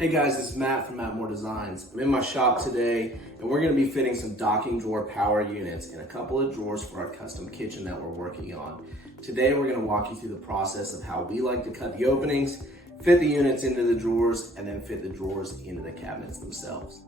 Hey guys, this is Matt from Matt Moore Designs. I'm in my shop today and we're going to be fitting some docking drawer power units in a couple of drawers for our custom kitchen that we're working on. Today we're going to walk you through the process of how we like to cut the openings, fit the units into the drawers, and then fit the drawers into the cabinets themselves.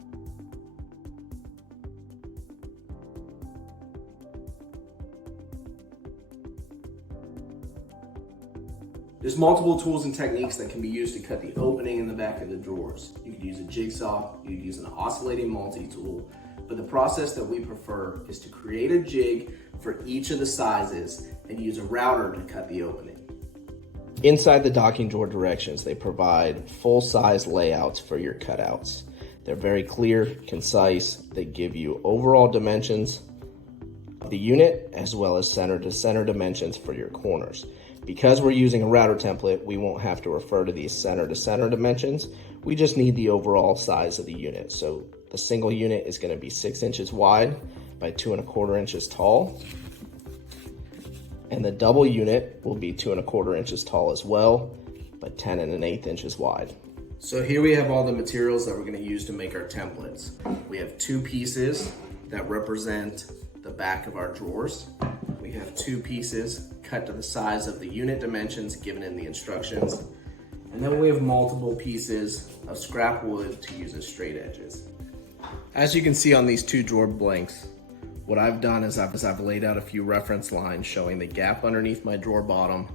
There's multiple tools and techniques that can be used to cut the opening in the back of the drawers. You could use a jigsaw, you could use an oscillating multi-tool, but the process that we prefer is to create a jig for each of the sizes and use a router to cut the opening. Inside the docking drawer directions, they provide full-size layouts for your cutouts. They're very clear, concise, they give you overall dimensions of the unit as well as center-to-center dimensions for your corners. Because we're using a router template, we won't have to refer to these center-to-center dimensions. We just need the overall size of the unit. So the single unit is going to be 6 inches wide by 2¼ inches tall. And the double unit will be 2¼ inches tall as well, but 10⅛ inches wide. So here we have all the materials that we're going to use to make our templates. We have 2 pieces that represent the back of our drawers. We have 2 pieces cut to the size of the unit dimensions given in the instructions. And then we have multiple pieces of scrap wood to use as straight edges. As you can see on these 2 drawer blanks, what I've done is I've laid out a few reference lines showing the gap underneath my drawer bottom,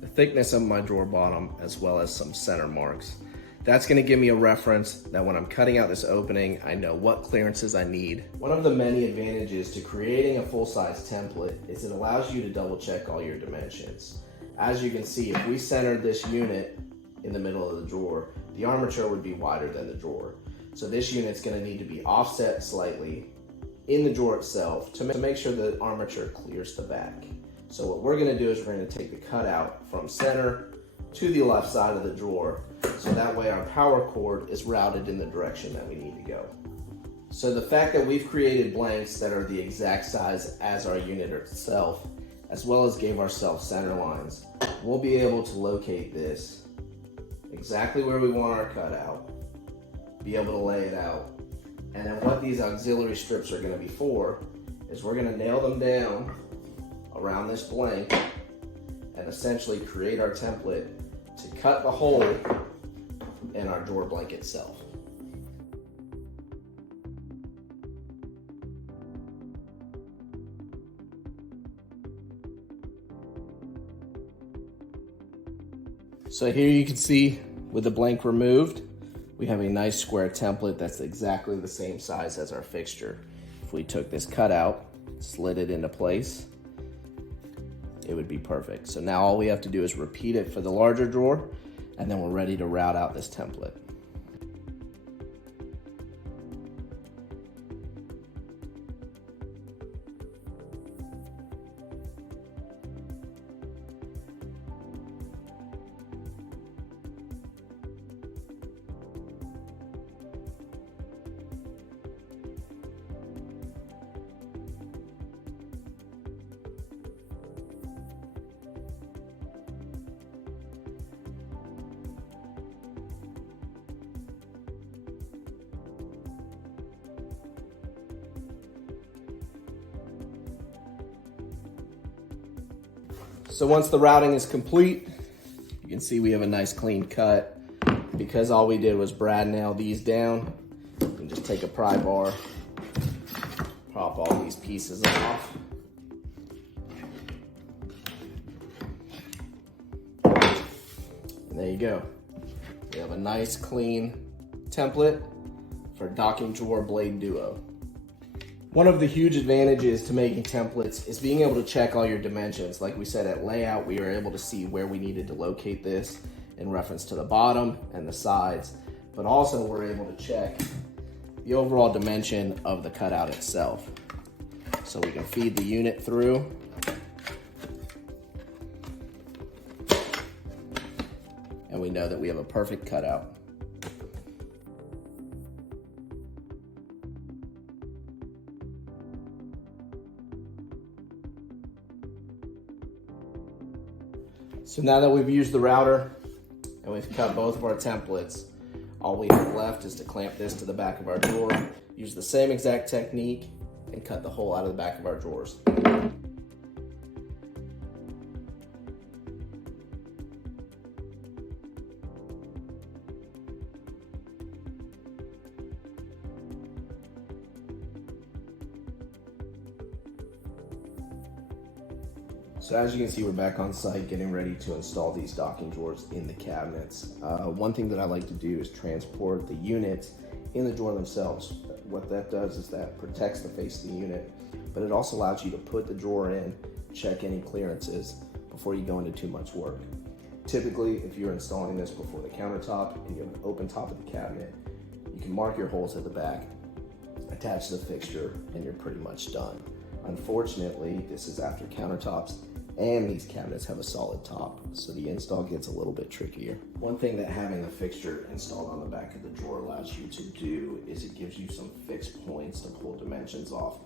the thickness of my drawer bottom, as well as some center marks. That's going to give me a reference that when I'm cutting out this opening, I know what clearances I need. One of the many advantages to creating a full-size template is it allows you to double check all your dimensions. As you can see, if we centered this unit in the middle of the drawer, the armature would be wider than the drawer. So this unit's going to need to be offset slightly in the drawer itself to make sure the armature clears the back. So what we're going to do is we're going to take the cutout from center to the left side of the drawer, so that way our power cord is routed in the direction that we need to go. So the fact that we've created blanks that are the exact size as our unit itself, as well as gave ourselves center lines, we'll be able to locate this exactly where we want our cutout, be able to lay it out. And then what these auxiliary strips are going to be for is we're going to nail them down around this blank and essentially create our template to cut the hole in our drawer blank itself. So here you can see with the blank removed, we have a nice square template that's exactly the same size as our fixture. If we took this cutout, slid it into place, it would be perfect. So now all we have to do is repeat it for the larger drawer, and then we're ready to route out this template. So once the routing is complete, you can see we have a nice clean cut. Because all we did was brad nail these down, you can just take a pry bar, pop all these pieces off. And there you go. We have a nice clean template for docking drawer blade duo. One of the huge advantages to making templates is being able to check all your dimensions. Like we said at layout, we were able to see where we needed to locate this in reference to the bottom and the sides, but also we're able to check the overall dimension of the cutout itself. So we can feed the unit through. And we know that we have a perfect cutout. So now that we've used the router and we've cut both of our templates, All we have left is to clamp this to the back of our drawer, use the same exact technique, and cut the hole out of the back of our drawers. So as you can see, we're back on site getting ready to install these docking drawers in the cabinets. One thing that I like to do is transport the units in the drawer themselves. What that does is that protects the face of the unit, but it also allows you to put the drawer in, check any clearances before you go into too much work. Typically, if you're installing this before the countertop and you have an open top of the cabinet, you can mark your holes at the back, attach the fixture, and you're pretty much done. Unfortunately, this is after countertops and these cabinets have a solid top, so the install gets a little bit trickier. One thing that having a fixture installed on the back of the drawer allows you to do is it gives you some fixed points to pull dimensions off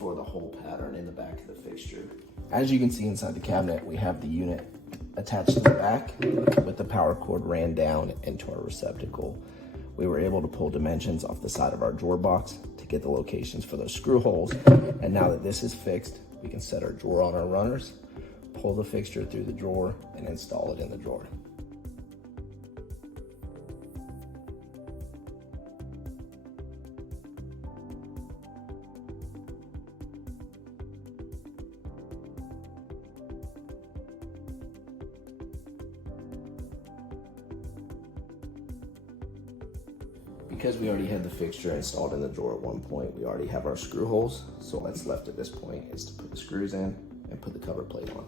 for the hole pattern in the back of the fixture. As you can see inside the cabinet, we have the unit attached to the back with the power cord ran down into our receptacle. We were able to pull dimensions off the side of our drawer box to get the locations for those screw holes. And now that this is fixed, we can set our drawer on our runners, pull the fixture through the drawer, and install it in the drawer. Because we already had the fixture installed in the drawer at one point, we already have our screw holes. So what's left at this point is to put the screws in and put the cover plate on.